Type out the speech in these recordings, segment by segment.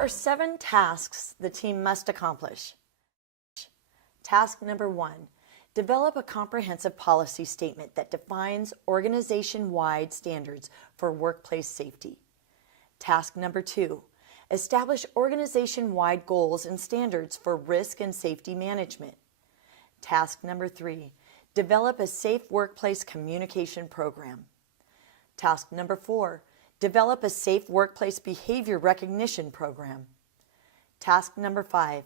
are 7 tasks the team must accomplish. Task number 1, develop a comprehensive policy statement that defines organization-wide standards for workplace safety. Task number 2, establish organization-wide goals and standards for risk and safety management. Task number 3, develop a safe workplace communication program. Task number 4, develop a safe workplace behavior recognition program. Task number 5,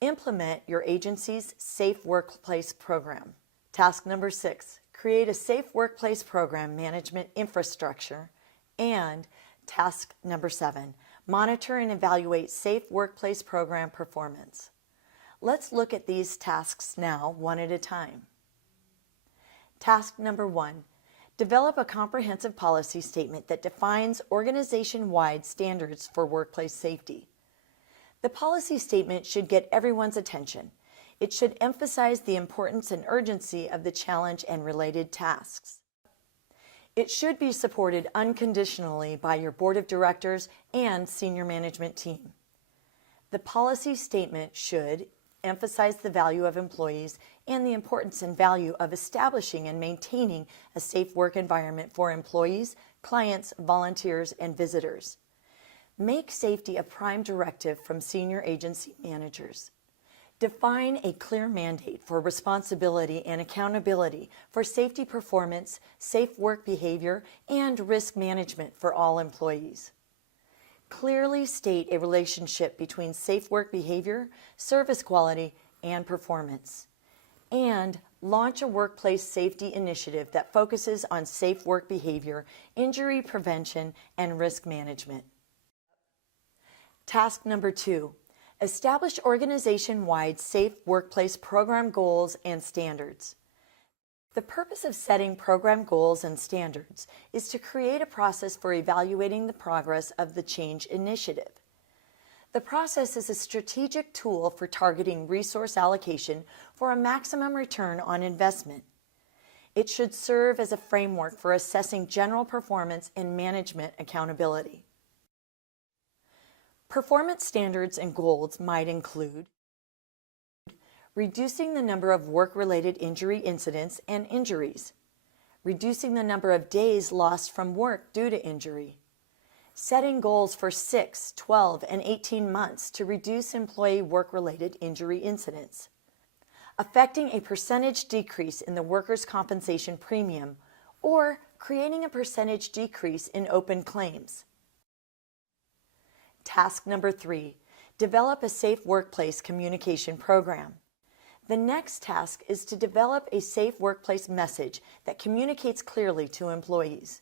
implement your agency's safe workplace program. Task number 6, create a safe workplace program management infrastructure. And task number 7, monitor and evaluate safe workplace program performance. Let's look at these tasks now, one at a time. Task number 1, develop a comprehensive policy statement that defines organization-wide standards for workplace safety. The policy statement should get everyone's attention. It should emphasize the importance and urgency of the challenge and related tasks. It should be supported unconditionally by your board of directors and senior management team. The policy statement should emphasize the value of employees and the importance and value of establishing and maintaining a safe work environment for employees, clients, volunteers, and visitors. Make safety a prime directive from senior agency managers. Define a clear mandate for responsibility and accountability for safety performance, safe work behavior, and risk management for all employees. Clearly state a relationship between safe work behavior, service quality, and performance. And launch a workplace safety initiative that focuses on safe work behavior, injury prevention, and risk management. Task number 2, establish organization-wide safe workplace program goals and standards. The purpose of setting program goals and standards is to create a process for evaluating the progress of the change initiative. The process is a strategic tool for targeting resource allocation for a maximum return on investment. It should serve as a framework for assessing general performance and management accountability. Performance standards and goals might include reducing the number of work-related injury incidents and injuries, reducing the number of days lost from work due to injury, setting goals for 6, 12, and 18 months to reduce employee work-related injury incidents, affecting a percentage decrease in the workers' compensation premium, or creating a percentage decrease in open claims. Task number 3, develop a safe workplace communication program. The next task is to develop a safe workplace message that communicates clearly to employees.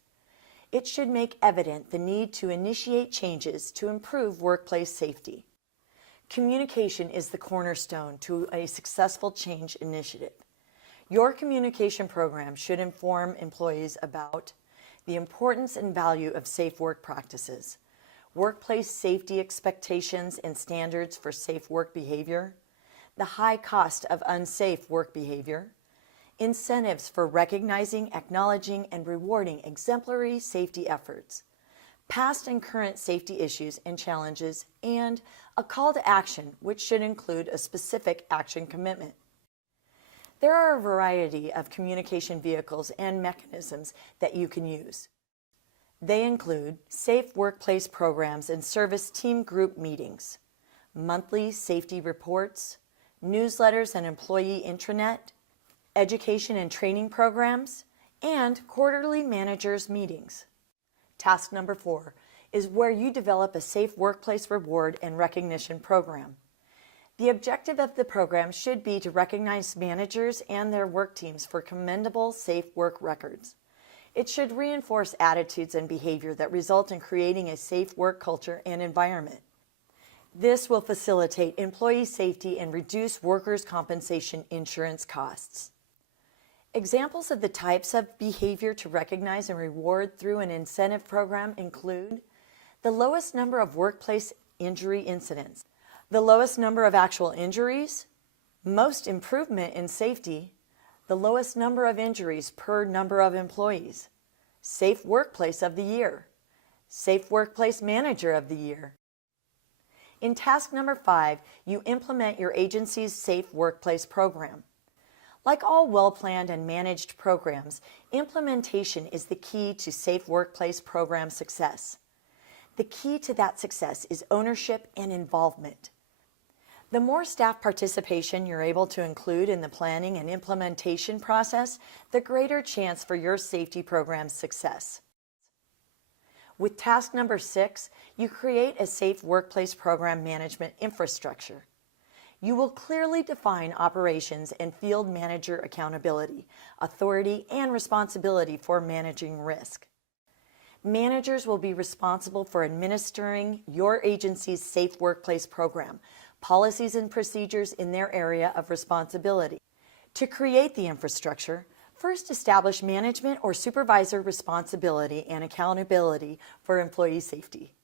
It should make evident the need to initiate changes to improve workplace safety. Communication is the cornerstone to a successful change initiative. Your communication program should inform employees about the importance and value of safe work practices, workplace safety expectations and standards for safe work behavior, the high cost of unsafe work behavior, incentives for recognizing, acknowledging, and rewarding exemplary safety efforts, past and current safety issues and challenges, and a call to action, which should include a specific action commitment. There are a variety of communication vehicles and mechanisms that you can use. They include safe workplace programs and service team group meetings, monthly safety reports, newsletters and employee intranet, education and training programs, and quarterly managers meetings. Task number 4 is where you develop a safe workplace reward and recognition program. The objective of the program should be to recognize managers and their work teams for commendable safe work records. It should reinforce attitudes and behavior that result in creating a safe work culture and environment. This will facilitate employee safety and reduce workers' compensation insurance costs. Examples of the types of behavior to recognize and reward through an incentive program include the lowest number of workplace injury incidents, the lowest number of actual injuries, most improvement in safety, the lowest number of injuries per number of employees, Safe Workplace of the Year, Safe Workplace Manager of the Year. In task number 5, you implement your agency's Safe Workplace program. Like all well-planned and managed programs, implementation is the key to Safe Workplace program success. The key to that success is ownership and involvement. The more staff participation you're able to include in the planning and implementation process, the greater chance for your safety program's success. With task number 6, you create a Safe Workplace program management infrastructure. You will clearly define operations and field manager accountability, authority, and responsibility for managing risk. Managers will be responsible for administering your agency's Safe Workplace program, policies and procedures in their area of responsibility. To create the infrastructure, first establish management or supervisor responsibility and accountability for employee safety.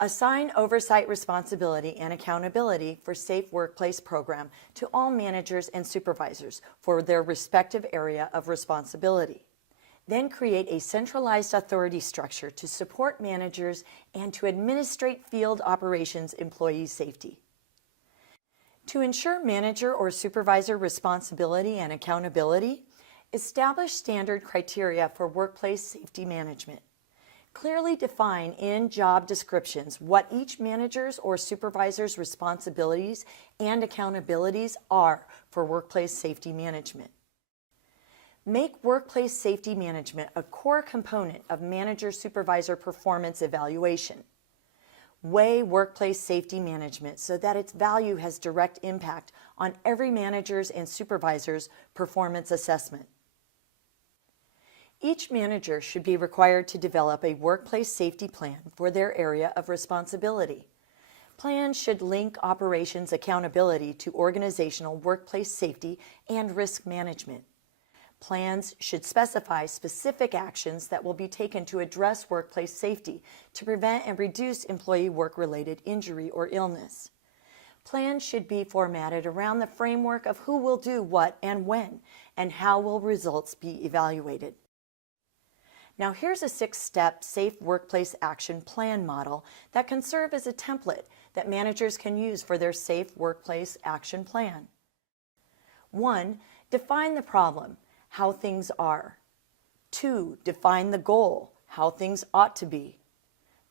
Assign oversight responsibility and accountability for Safe Workplace program to all managers and supervisors for their respective area of responsibility. Then create a centralized authority structure to support managers and to administrate field operations employee safety. To ensure manager or supervisor responsibility and accountability, establish standard criteria for workplace safety management. Clearly define in job descriptions what each manager's or supervisor's responsibilities and accountabilities are for workplace safety management. Make workplace safety management a core component of manager-supervisor performance evaluation. Weigh workplace safety management so that its value has direct impact on every manager's and supervisor's performance assessment. Each manager should be required to develop a workplace safety plan for their area of responsibility. Plans should link operations accountability to organizational workplace safety and risk management. Plans should specify specific actions that will be taken to address workplace safety to prevent and reduce employee work-related injury or illness. Plans should be formatted around the framework of who will do what and when, and how will results be evaluated. Now here's a 6-step Safe Workplace Action Plan model that can serve as a template that managers can use for their Safe Workplace Action Plan. 1. Define the problem, how things are. 2. Define the goal, how things ought to be.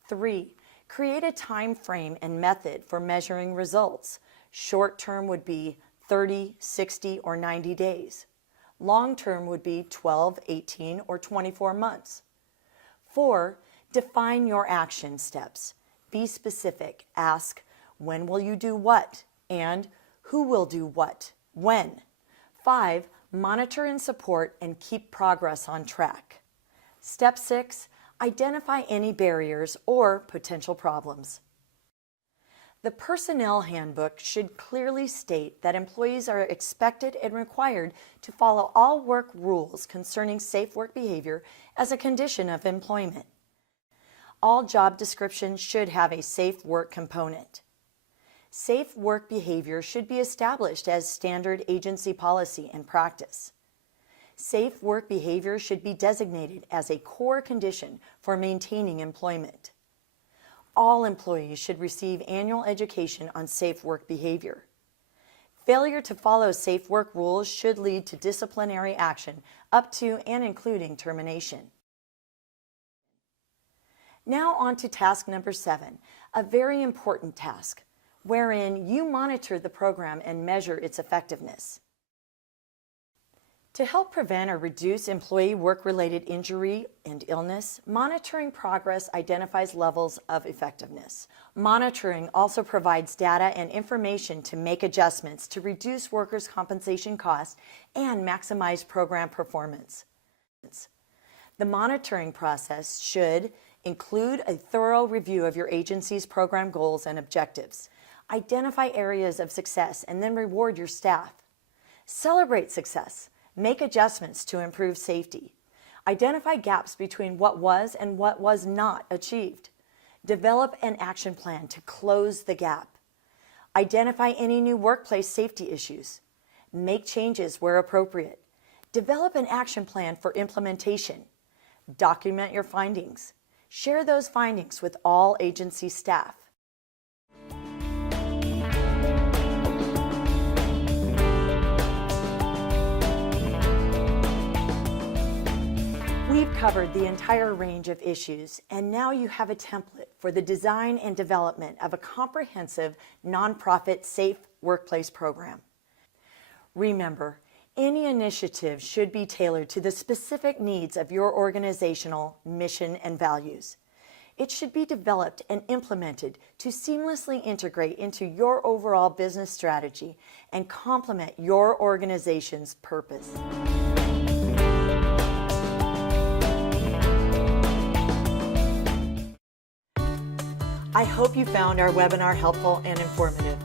3. Create a time frame and method for measuring results. Short term would be 30, 60, or 90 days. Long term would be 12, 18, or 24 months. 4. Define your action steps. Be specific. Ask, when will you do what? And who will do what? When? 5. Monitor and support and keep progress on track. Step 6. Identify any barriers or potential problems. The Personnel Handbook should clearly state that employees are expected and required to follow all work rules concerning safe work behavior as a condition of employment. All job descriptions should have a safe work component. Safe work behavior should be established as standard agency policy and practice. Safe work behavior should be designated as a core condition for maintaining employment. All employees should receive annual education on safe work behavior. Failure to follow safe work rules should lead to disciplinary action up to and including termination. Now on to task number 7, a very important task, wherein you monitor the program and measure its effectiveness. To help prevent or reduce employee work-related injury and illness, monitoring progress identifies levels of effectiveness. Monitoring also provides data and information to make adjustments to reduce workers' compensation costs and maximize program performance. The monitoring process should include a thorough review of your agency's program goals and objectives. Identify areas of success and then reward your staff. Celebrate success. Make adjustments to improve safety. Identify gaps between what was and what was not achieved. Develop an action plan to close the gap. Identify any new workplace safety issues. Make changes where appropriate. Develop an action plan for implementation. Document your findings. Share those findings with all agency staff. covered the entire range of issues, and now you have a template for the design and development of a comprehensive nonprofit safe workplace program. Remember, any initiative should be tailored to the specific needs of your organizational mission and values. It should be developed and implemented to seamlessly integrate into your overall business strategy and complement your organization's purpose. I hope you found our webinar helpful and informative.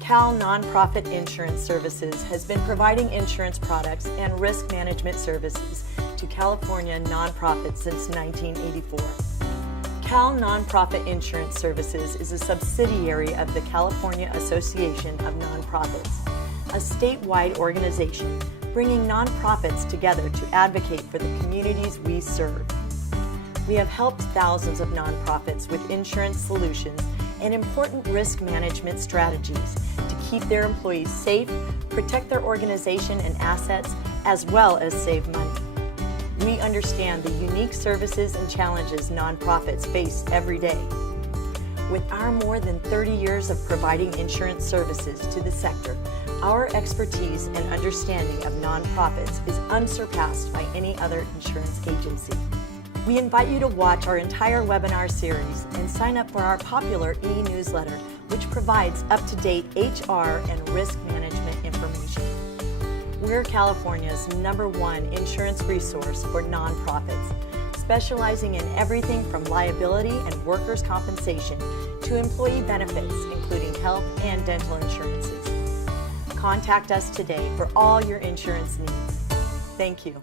CalNonprofit Insurance Services has been providing insurance products and risk management services to California nonprofits since 1984. CalNonprofit Insurance Services is a subsidiary of the California Association of Nonprofits, a statewide organization bringing nonprofits together to advocate for the communities we serve. We have helped thousands of nonprofits with insurance solutions and important risk management strategies to keep their employees safe, protect their organization and assets, as well as save money. We understand the unique services and challenges nonprofits face every day. With our more than 30 years of providing insurance services to the sector, our expertise and understanding of nonprofits is unsurpassed by any other insurance agency. We invite you to watch our entire webinar series and sign up for our popular e-newsletter, which provides up-to-date HR and risk management information. We're California's #1 insurance resource for nonprofits, specializing in everything from liability and workers' compensation to employee benefits, including health and dental insurances. Contact us today for all your insurance needs. Thank you.